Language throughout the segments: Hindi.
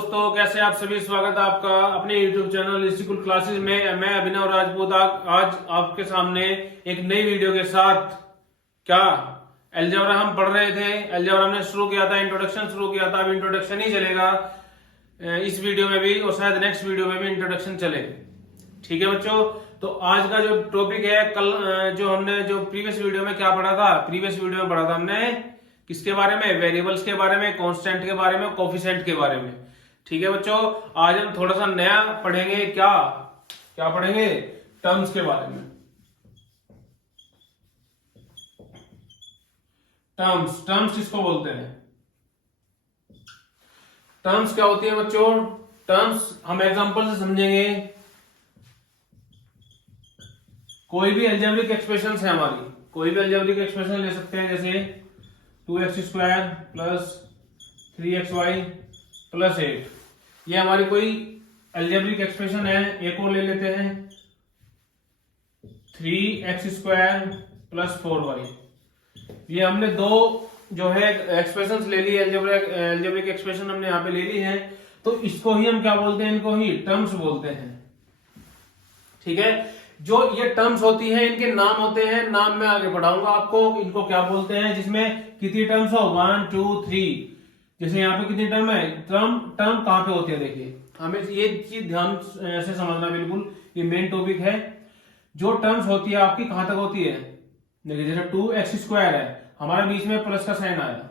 दोस्तों, कैसे आप सभी। स्वागत है आपका अपने YouTube चैनल स्कूल क्लासेस में। मैं अभिनव राजपूत आज आपके सामने एक नई वीडियो के साथ। क्या अलजेब्रा हम पढ़ रहे थे, अलजेब्रा हमने शुरू किया था, इंट्रोडक्शन शुरू किया था। अब इंट्रोडक्शन ही चलेगा इस वीडियो में भी, और शायद नेक्स्ट वीडियो में भी इंट्रोडक्शन चले। ठीक है बच्चों, तो आज का जो टॉपिक है, कल जो हमने जो प्रीवियस वीडियो में क्या पढ़ा था, प्रीवियस वीडियो में पढ़ा था हमने किसके बारे में, वेरिएबल्स के बारे में, कांस्टेंट के बारे में, कोफिशिएंट के बारे में। ठीक है बच्चों, आज हम थोड़ा सा नया पढ़ेंगे। क्या क्या पढ़ेंगे? टर्म्स के बारे में। टर्म्स किसको बोलते हैं? टर्म्स क्या होती है बच्चों? टर्म्स हम एग्जांपल से समझेंगे। कोई भी अलजेब्रिक एक्सप्रेशन है हमारी, कोई भी अलजेब्रिक एक्सप्रेशन ले सकते हैं, जैसे 2x² प्लस 3xy प्लस 8। ये हमारी कोई अलजेब्रिक एक्सप्रेशन है। एक और ले लेते हैं, 3x² प्लस 4y। ये हमने दो जो है एक्सप्रेशंस ले ली, अलजेब्रिक एक्सप्रेशन हमने यहाँ पे ले ली है। तो इसको ही हम क्या बोलते हैं? इनको ही टर्म्स बोलते हैं। ठीक है, जो ये टर्म्स होती हैं इनके नाम होते हैं, नाम मैं आगे पढ़ाऊंगा आपको। इनको क्या बोलते हैं? जिसमें कितनी टर्म्स हो, 1 2 3। जैसे यहाँ पे कितनी टर्म है? टर्म कहाँ पे होती है? देखिए, हमें ये चीज ध्यान से समझना, बिल्कुल ये मेन टॉपिक है। जो टर्म्स होती है आपकी कहां तक होती है? देखिए, जैसे 2x² है, हमारे बीच में प्लस का साइन आया,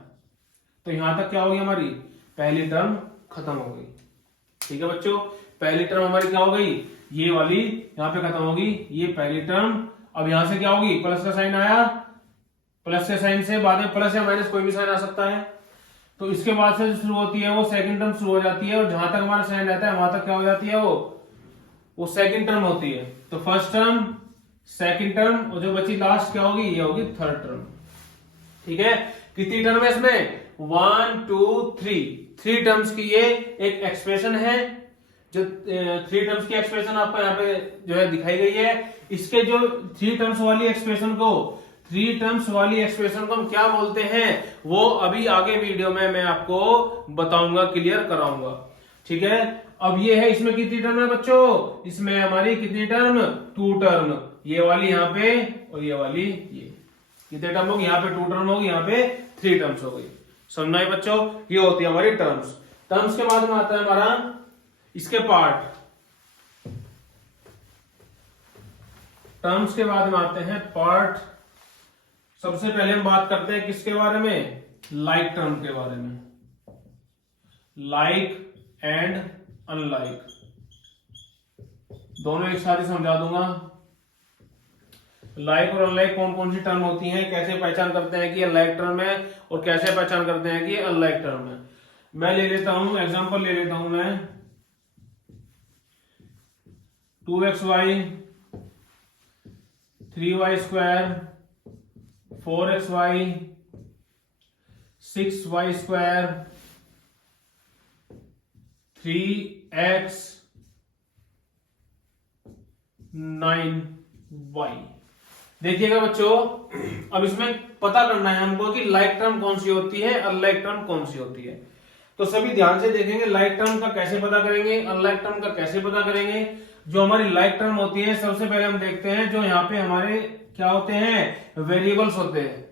तो यहां तक क्या होगी हमारी? पहली टर्म खत्म हो गई। ठीक है बच्चों, पहली टर्म हमारी क्या हो गई? ये वाली यहां पे खत्म होगी, ये पहली टर्म। अब यहां से क्या होगी? प्लस का साइन आया, प्लस के साइन से बाद में प्लस या माइनस कोई भी साइन आ सकता है। तो इसके बाद से जो शुरू होती है वो सेकंड टर्म शुरू हो जाती है, और जहां तक हमारा साइन रहता है वहां तक क्या हो जाती है? वो सेकंड टर्म होती है। तो फर्स्ट टर्म, सेकंड टर्म, और जो बची लास्ट क्या होगी? ये होगी थर्ड टर्म। ठीक है, कितनी टर्म है इसमें? 1 2 3 टर्म्स की ये एक एक्सप्रेशन है। जो 3 टर्म्स की एक्सप्रेशन आपको यहाँ पे जो है दिखाई गई है। इसके जो 3 टर्म्स वाली एक्सप्रेशन को, 3 टर्म्स वाली एक्सप्रेशन को हम क्या बोलते हैं, वो अभी आगे वीडियो में मैं आपको बताऊंगा, क्लियर कराऊंगा। ठीक है, अब ये है, इसमें कितनी टर्म है बच्चों? इसमें हमारी कितनी टर्म? 2 टर्म। ये वाली यहाँ पे और ये वाली ये। कितने टर्म होगी? यहाँ पे 2 टर्म होगी, यहाँ पे 3 टर्म्स हो गई। समझना है बच्चों, ये होती है हमारी टर्म्स। टर्म्स के बाद में आता है हमारा इसके पार्ट। टर्म्स के बाद में आते हैं पार्ट। सबसे पहले हम बात करते हैं किसके बारे में? लाइक टर्म के बारे में। लाइक एंड अनलाइक दोनों एक साथ ही समझा दूंगा। लाइक और अनलाइक कौन कौन सी टर्म होती हैं, कैसे पहचान करते हैं कि ये लाइक टर्म है, और कैसे पहचान करते हैं कि ये अनलाइक टर्म है। मैं ले लेता हूं एग्जांपल, ले लेता हूं मैं 2xy 3y² 4xy 6y² 3x 9y। देखिएगा बच्चों, अब इसमें पता करना है हमको कि लाइक टर्म कौन सी होती है, अनलाइक टर्म कौन सी होती है। तो सभी ध्यान से देखेंगे, लाइक टर्म का कैसे पता करेंगे, अनलाइक टर्म का कैसे पता करेंगे। जो हमारी लाइक टर्म होती है, सबसे पहले हम देखते हैं जो यहाँ पे हमारे क्या होते हैं? वेरिएबल्स होते हैं।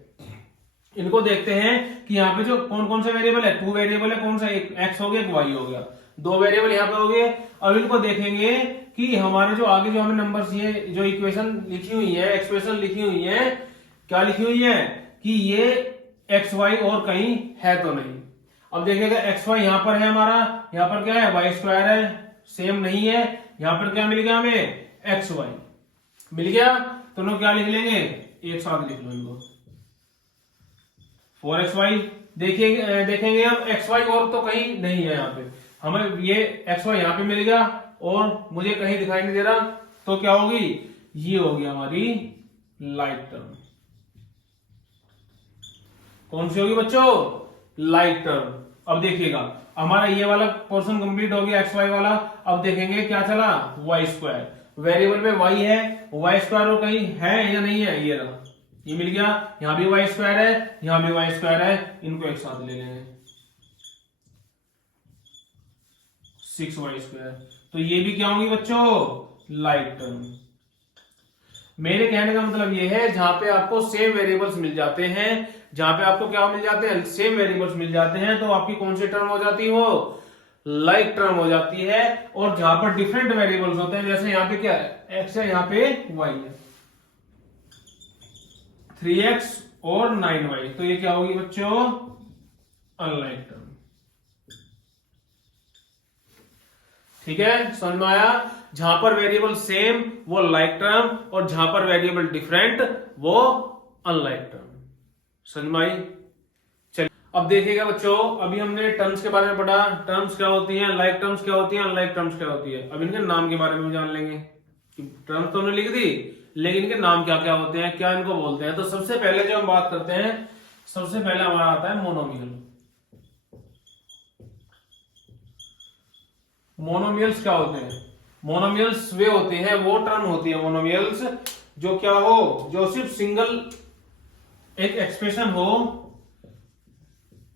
इनको देखते हैं कि यहाँ पे जो कौन कौन से वेरिएबल है। 2 वेरिएबल है, कौन सा? एक x हो गया, एक y हो गया, 2 वेरिएबल यहाँ पे हो गए। अब इनको देखेंगे कि हमारे जो आगे जो हमें नंबर्स, ये जो इक्वेशन लिखी हुई है, एक्सप्रेशन लिखी हुई है, क्या लिखी हुई है कि ये एक्स वाई और कहीं है तो नहीं। अब देखिएगा, एक्स वाई यहाँ पर है हमारा, यहाँ पर क्या है? y² है, सेम नहीं है। यहाँ पर क्या मिल गया हमें? एक्स वाई मिल गया। तो लोग क्या लिख लेंगे? एक साथ लिख लो इनको, 4xy। देखेंगे अब xy और तो कहीं नहीं है। यहाँ पे हमें ये xy यहाँ पे मिल गया और मुझे कहीं दिखाई नहीं दे रहा, तो क्या होगी? ये होगी हमारी लाइक टर्म। कौन सी होगी बच्चों? Like term. अब देखिएगा, हमारा ये वाला पोर्शन कंप्लीट हो गया, xy वाला। अब देखेंगे क्या चला? y²। वेरिएबल में y है, y² और कहीं है या नहीं है? ये रहा, ये मिल गया। यहां भी y² है, यहां भी y² है, इनको एक साथ ले लेंगे। 6y²। तो ये भी क्या होंगी बच्चों, लाइक टर्म। मेरे कहने का मतलब ये है, जहां पे आपको सेम वेरिएबल्स मिल जाते हैं, जहां पे आपको क्या मिल जाते हैं, सेम वेरिएबल्स मिल जाते हैं, तो आपकी कौन सी टर्म हो जाती हो, लाइक टर्म हो जाती है। और जहां पर डिफरेंट वेरिएबल्स होते हैं, जैसे यहाँ पे क्या है, x है, यहाँ पे y है, 3x और 9y, तो ये क्या होगी बच्चों, अनलाइक टर्म। ठीक है, समझ में आया। जहां पर वेरिएबल सेम वो लाइक टर्म, और जहां पर वेरिएबल डिफरेंट वो अनलाइक टर्म। समझ में आई। चलिए अब देखिएगा बच्चों, अभी हमने टर्म्स के बारे में पढ़ा, टर्म्स क्या होती हैं, लाइक टर्म्स क्या होती हैं, अनलाइक टर्म्स क्या होती है। अब इनके नाम के बारे में जान लेंगे। टर्म्स तो हमने लिख दी, लेकिन इनके नाम क्या क्या होते हैं, क्या इनको बोलते हैं। तो सबसे पहले जो हम बात करते हैं, सबसे पहले हमारा आता है मोनोमियल। मोनोमियल्स क्या होते हैं, मोनोमियल्स वे होते हैं, वो टर्म होती है मोनोमियल्स जो क्या हो, जो सिर्फ सिंगल एक एक्सप्रेशन हो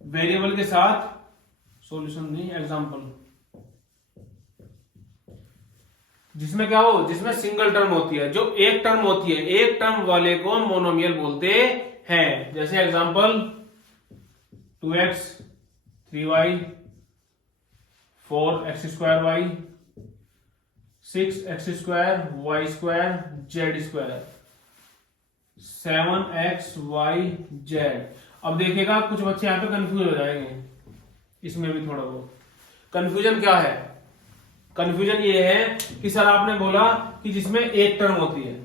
वेरिएबल के साथ, सॉल्यूशन नहीं, एग्जांपल, जिसमें क्या हो, जिसमें सिंगल टर्म होती है, जो एक टर्म होती है, एक टर्म वाले को मोनोमियल बोलते हैं। जैसे example 2x 3y 4x²y 6x² y² z², 7xyz। अब देखिएगा कुछ बच्चे यहां पे कंफ्यूज हो जाएंगे, इसमें भी थोड़ा बहुत कंफ्यूजन क्या है। कंफ्यूजन ये है कि सर आपने बोला कि जिसमें एक टर्म होती है,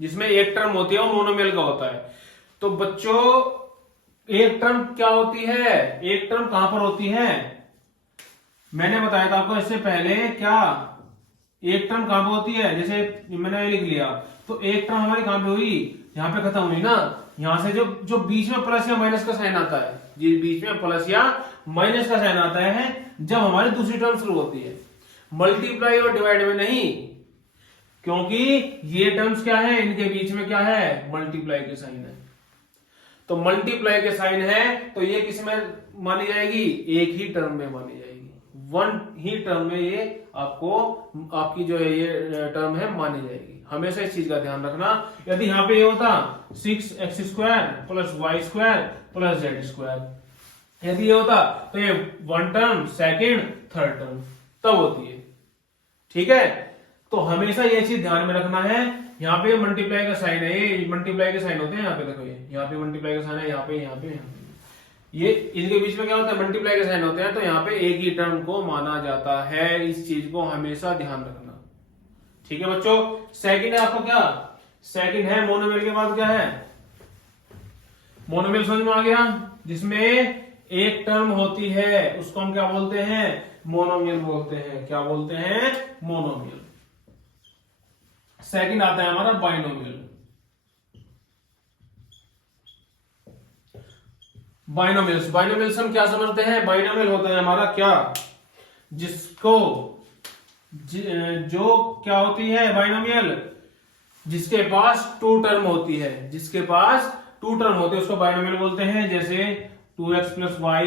जिसमें एक टर्म होती है वो मोनोमियल का होता है। तो बच्चों एक टर्म क्या होती है, एक टर्म कहां पर होती है, मैंने बताया था आपको इससे पहले, क्या एक टर्म कहां पर होती है, जैसे मैंने लिख लिया, तो एक टर्म हमारी कहां पे हुई, यहां पे खत्म हुई ना। यहां से जो जो बीच में प्लस या माइनस का साइन आता है, ये बीच में प्लस या माइनस का साइन आता है जब हमारी दूसरी टर्म शुरू होती है, मल्टीप्लाई और डिवाइड में नहीं, क्योंकि ये टर्म्स क्या है, इनके बीच में क्या है, मल्टीप्लाई के साइन है। तो मल्टीप्लाई के साइन है, तो ये किस में मानी जाएगी, एक ही टर्म में मानी जाएगी, वन ही टर्म में ये आपको, आपकी जो है ये टर्म है मानी जाएगी। हमेशा इस चीज का ध्यान रखना। यदि यहाँ पे ये होता 6x² + y² + z², यदि ये होता तो ये one term, second, third term तब होती है। ठीक है, तो हमेशा ये चीज ध्यान में रखना है। यहाँ पे मल्टीप्लाई का साइन है, ये मल्टीप्लाई के साइन होते हैं, यहाँ पे देखो, ये यहाँ पे मल्टीप्लाई का साइन है, यहाँ पे, यहाँ पे, यहाँ पे, ये इनके बीच में क्या होता है, मल्टीप्लाई के साइन होते हैं, तो यहाँ पे एक ही टर्म को माना जाता है। इस चीज को हमेशा ध्यान रखना। ठीक है बच्चों, सेकंड है आपको क्या, सेकंड है मोनोमियल के बाद क्या है, मोनोमियल समझ में आ गया, जिसमें एक टर्म होती है उसको हम क्या बोलते हैं, मोनोमियल बोलते हैं। क्या बोलते हैं, मोनोमियल। सेकंड आता है हमारा बाइनोमियल। बाइनोमियल्स, बाइनोमियल्स हम क्या समझते हैं, बाइनोमियल होता है हमारा क्या, जिसको जो क्या होती है बाइनोमियल, जिसके पास टू टर्म होती है, जिसके पास टू टर्म होते हैं उसको बाइनोमियल बोलते हैं। जैसे 2x + y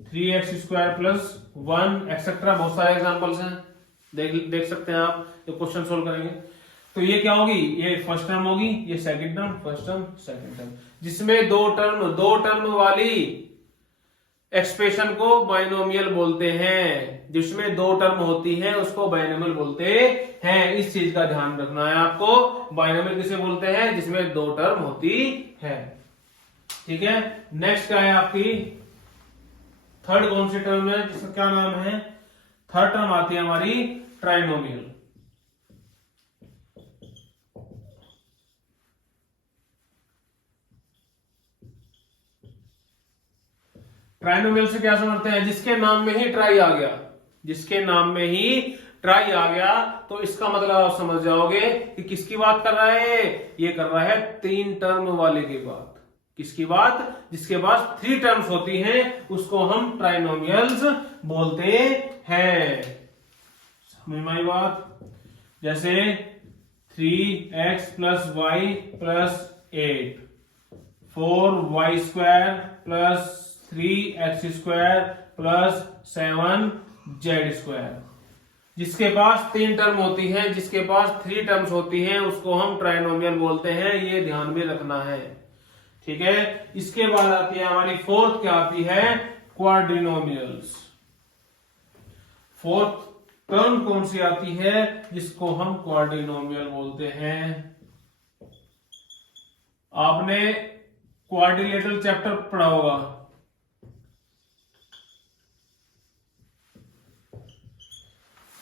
3x² + 1 एक्सेट्रा, बहुत सारे एग्जांपल्स हैं, देख सकते हैं आप, ये क्वेश्चन सोल्व करेंगे। तो ये क्या होगी, ये फर्स्ट टर्म होगी, ये second term, first term, second term, जिसमें दो टर्म वाली एक्सप्रेशन को बाइनोमियल बोलते हैं। जिसमें दो टर्म होती है उसको बाइनोमियल बोलते हैं। इस चीज का ध्यान रखना है आपको। बाइनोमियल किसे बोलते हैं, जिसमें दो टर्म होती है। ठीक है, नेक्स्ट क्या है आपकी, थर्ड कौन सी टर्म है, जिसका क्या नाम है, थर्ड टर्म आती है हमारी ट्राइनोमियल। ट्राइनोमियल से क्या समझते हैं, जिसके नाम में ही ट्राई आ गया, जिसके नाम में ही ट्राई आ गया, तो इसका मतलब आप समझ जाओगे कि किसकी बात कर रहा है, ये कर रहा है तीन टर्म वाले की बात। किसकी बात, जिसके पास थ्री टर्म्स होती हैं उसको हम ट्राइनोमियल्स बोलते हैं। समझ में आई बात। जैसे 3x + y + 8 4y² + 3x² + 7 Z square. जिसके पास 3 टर्म होती है, जिसके पास 3 टर्म्स होती हैं, उसको हम ट्राइनोमियल बोलते हैं। ये ध्यान में रखना है, ठीक है। इसके बाद आती है हमारी फोर्थ, क्या आती है, क्वाड्रिनोमियल्स। फोर्थ टर्म कौन सी आती है, जिसको हम क्वाड्रिनोमियल बोलते हैं। आपने क्वाड्रिलेटरल चैप्टर पढ़ा होगा,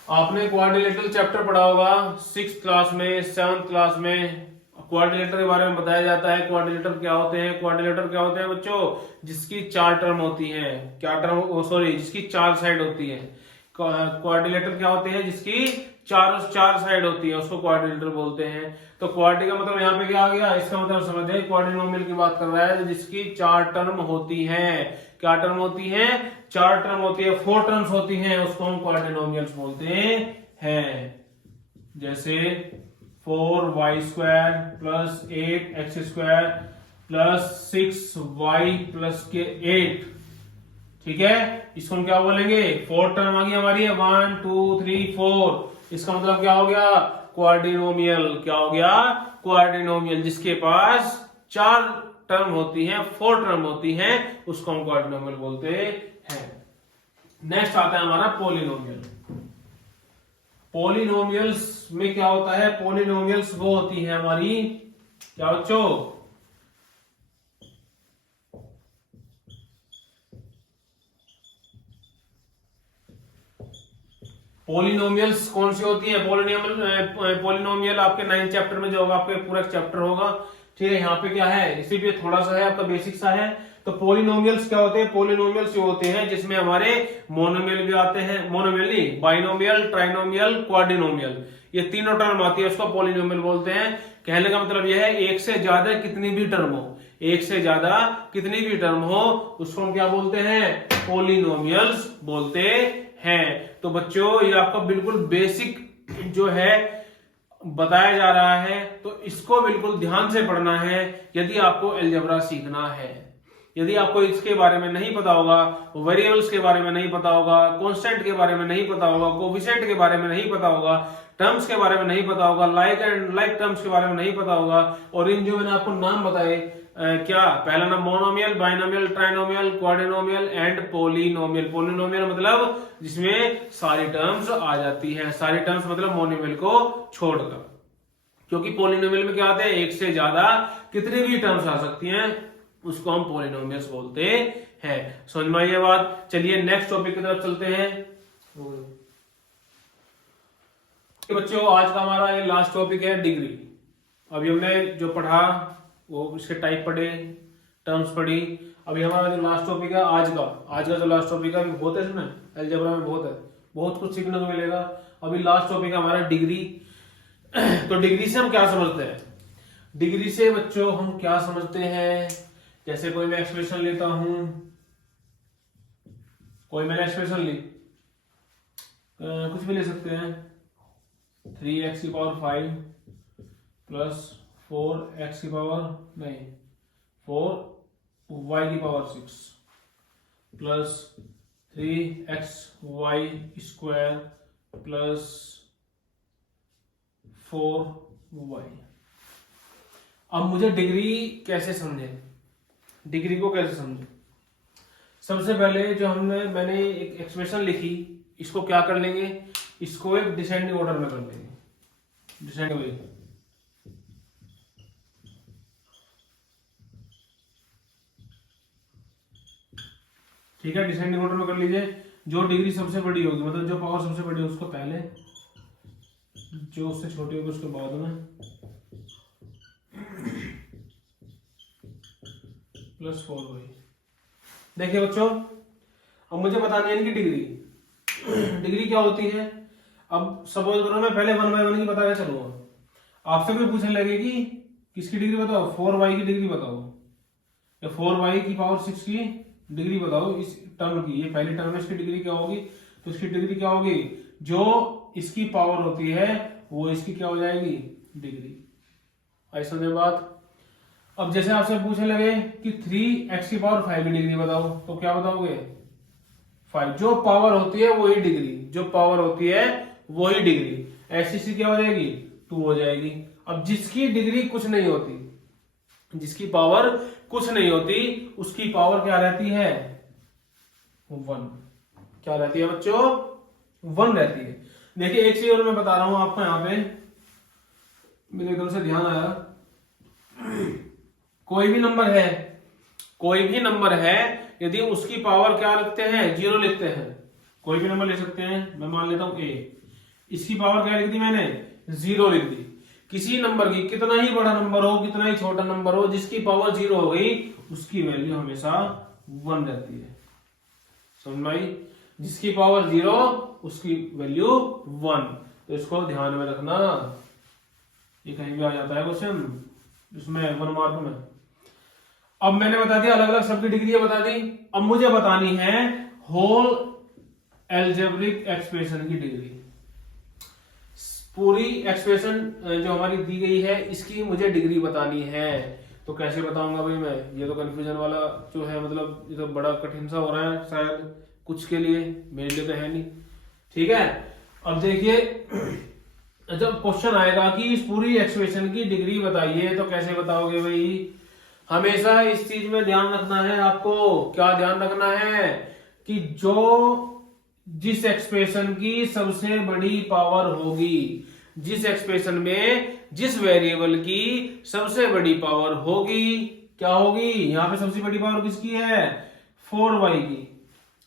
आपने क्वाड्रिलेटरल चैप्टर पढ़ा होगा 6th क्लास में, 7th क्लास में। क्वाड्रिलेटर के बारे में बताया जाता है। क्वाड्रिलेटर क्या होते हैं, क्वाड्रिलेटर क्या होते हैं बच्चों, जिसकी 4 टर्म होती हैं, क्या टर्म, सॉरी, जिसकी 4 साइड होती है। क्वाड्रिलेटर क्या होते हैं, जिसकी चार साइड होती है, उसको क्वाड्रिलेटर बोलते हैं। तो क्वाड्री का मतलब यहाँ पे क्या आ गया, इसका मतलब समझे क्वाड्रिनोमियल की बात कर रहा है, जिसकी 4 टर्म होती हैं। क्या टर्म होती हैं, 4 टर्म होती है, 4 टर्म्स होती हैं, उसको हम क्वाड्रिनोमियल्स बोलते हैं। जैसे 4y² plus 8x² plus 6y plus के 8, ठीक है। इसको हम क्या बोलेंगे, 4 टर्म आ गई हमारी है, 1 2 3 4। इसका मतलब क्या हो गया, क्वाड्रिनोमियल। क्या हो गया, क्वाड्रिनोमियल। जिसके पास 4 टर्म होती हैं, 4 टर्म होती हैं, उसको हम क्वाड्रिनोमियल बोलते हैं। नेक्स्ट आता है हमारा पॉलिनोमियल। पॉलिनोमियल्स में क्या होता है, पॉलिनोमियल्स वो होती है हमारी, क्या बच्चों, पॉलिनोमियल्स कौन सी होती है, पॉलिनोमियल आपके 9th चैप्टर में जो होगा, आपके पूरा चैप्टर होगा, ठीक है। यहाँ पे क्या है, इसीलिए थोड़ा सा है, आपका बेसिक सा है। तो पॉलिनोमियल्स क्या होते हैं, पॉलिनोमियल्स होते हैं जिसमें हमारे मोनोमियल भी आते हैं, मोनोमियल नहीं, बाइनोमियल, ट्राइनोमियल, क्वाड्रिनोमियल, ये तीनों टर्म आती है, उसको पॉलिनोमियल बोलते हैं। कहने का मतलब यह है, एक से ज्यादा कितनी भी टर्म हो, एक से ज्यादा कितनी भी टर्म हो, उसको हम क्या बोलते हैं, पॉलिनोमियल्स बोलते हैं। तो बच्चों ये आपका बिल्कुल बेसिक जो है बताया जा रहा है, तो इसको बिल्कुल ध्यान से पढ़ना है यदि आपको अलजेब्रा सीखना है। यदि आपको इसके बारे में नहीं पता होगा, वेरिएबल्स के बारे में नहीं पता होगा, कांस्टेंट के बारे में नहीं पता होगा, कोफिशिएंट के बारे में नहीं पता होगा, टर्म्स के बारे में नहीं पता होगा, लाइक एंड लाइक टर्म्स के बारे में नहीं पता होगा, और इन जो मैंने आपको नाम बताए, क्या पहला नाम, monomial, binomial, trinomial, quadrinomial and polynomial. Polynomial मतलब जिसमें सारी टर्म्स आ जाती हैं, सारी टर्म्स मतलब मोनोमियल को छोड़कर, क्योंकि पॉलिनोमियल में क्या आते हैं, एक से ज्यादा कितनी भी टर्म्स आ सकती हैं, उसको हम पॉलिनोमियल्स बोलते हैं। समझ में आई ये बात। चलिए नेक्स्ट टॉपिक की तरफ चलते हैं। बच्चों आज का हमारा ये लास्ट टॉपिक है डिग्री। अभी हमने जो पढ़ा वो इसके टाइप पढ़े, टर्म्स पढ़ी। अभी हमारा जो लास्ट टॉपिक है आज का जो लास्ट टॉपिक है, बहुत है इसमें, अलजेब्रा में बहुत है, बहुत कुछ सीखने को मिलेगा। अभी लास्ट टॉपिक है हमारा डिग्री। तो डिग्री से हम क्या समझते हैं, डिग्री से बच्चों हम क्या समझते हैं, जैसे कोई मैं एक्सप्रेशन लेता हूं, कोई मैंने एक्सप्रेशन ली, कुछ भी ले सकते हैं, 3x⁵ plus 4y⁵ plus 3xy² plus 4y। अब मुझे डिग्री कैसे समझे, डिग्री को कैसे समझे। सबसे पहले जो मैंने एक एक्सप्रेशन लिखी, इसको क्या कर लेंगे, इसको एक डिसेंडिंग ऑर्डर में कर लेंगे, डिसेंडिंग वे। ठीक है, डिसेंडिंग ऑर्डर में कर लीजिए। जो डिग्री सबसे बड़ी होगी, मतलब जो पावर सबसे बड़ी होगी उसको पहले, जो उससे छोटी होगी उसके बाद में, प्लस 4y। देखिए बच्चों, अब मुझे बतानी है इनकी डिग्री, डिग्री क्या होती है। अब सपोज करो मैं पहले 1 by 1 की बताया चलूंगा, आपसे भी पूछने लगेगी किसकी डिग्री बताओ, 4y की डिग्री बताओ, या 4y की पावर 6 की डिग्री बताओ इस टर्म की। ये पहली टर्म है, इसकी डिग्री क्या होगी, तो इसकी डिग्री क्या होगी, जो इसकी पावर होती है वो इसकी क्या हो जाएगी, डिग्री। ऐसा समझे बात। अब जैसे आपसे पूछने लगे कि 3x⁵ की डिग्री बताओ, तो क्या बताओगे, 5। जो पावर होती है वही डिग्री, जो पावर होती है वही डिग्री। ऐसी क्या हो जाएगी 2 हो जाएगी। अब जिसकी डिग्री कुछ नहीं होती, जिसकी पावर कुछ नहीं होती, उसकी पावर क्या रहती है 1। क्या रहती है बच्चों 1 रहती है। देखिए एक चीज और मैं बता रहा हूं आपको, यहां पे मेरे एकदम से ध्यान आया, कोई भी नंबर है, यदि उसकी पावर क्या लिखते हैं 0 लिखते हैं, कोई भी नंबर ले सकते हैं, मैं मान लेता हूं a, इसकी पावर क्या लिख दी मैंने 0 लिख दी। किसी नंबर की कितना ही बड़ा नंबर हो, कितना ही छोटा नंबर हो, जिसकी पावर 0 हो गई उसकी वैल्यू हमेशा 1 रहती है। समझ में आई? जिसकी पावर 0 उसकी वैल्यू 1। तो इसको ध्यान में रखना, ये कहीं भी आ जाता है क्वेश्चन इसमें 1 मार्क में। अब मैंने बता दिया अलग अलग सबकी डिग्री बता दी। अब मुझे बतानी है होल एल्जेब्रिक एक्सप्रेशन की डिग्री। पूरी एक्सप्रेशन जो हमारी दी गई है इसकी मुझे डिग्री बतानी है। तो कैसे बताऊंगा भाई मैं, ये तो कंफ्यूजन वाला जो है, मतलब ये तो बड़ा कठिन सा हो रहा है शायद कुछ के लिए, मेरे लिए तो है नहीं। ठीक है, अब देखिए जब क्वेश्चन आएगा कि इस पूरी एक्सप्रेशन की डिग्री बताइए, तो कैसे बताओगे भाई? हमेशा इस चीज में ध्यान रखना है आपको। क्या ध्यान रखना है? कि जिस एक्सप्रेशन की सबसे बड़ी पावर होगी, जिस एक्सप्रेशन में जिस वेरिएबल की सबसे बड़ी पावर होगी, क्या होगी? यहां पे सबसे बड़ी पावर किसकी है 4y की,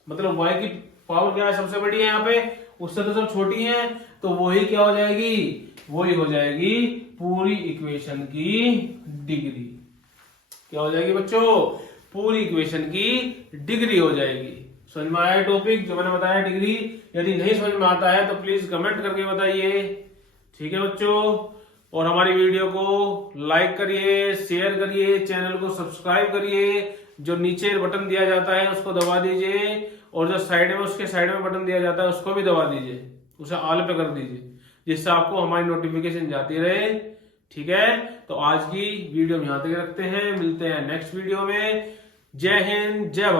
मतलब y की पावर क्या है सबसे बड़ी है यहाँ पे, उससे तो सब छोटी है, तो वही क्या हो जाएगी, वही हो जाएगी पूरी इक्वेशन की डिग्री। क्या हो जाएगी बच्चों? पूरी इक्वेशन की डिग्री हो जाएगी। समझ में आया टॉपिक जो मैंने बताया डिग्री? यदि नहीं समझ में आता है तो प्लीज कमेंट करके बताइए। ठीक है बच्चों, और हमारी वीडियो को लाइक करिए, शेयर करिए, चैनल को सब्सक्राइब करिए, जो नीचे बटन दिया जाता है उसको दबा दीजिए, और जो साइड में उसके साइड में बटन दिया जाता है उसको भी दबा दीजिए, उसे ऑल पे कर दीजिए, जिससे आपको हमारी नोटिफिकेशन जाती रहे। ठीक है, तो आज की वीडियो हम यहां तक रखते हैं, मिलते हैं नेक्स्ट वीडियो में। जय हिंद, जय भारत।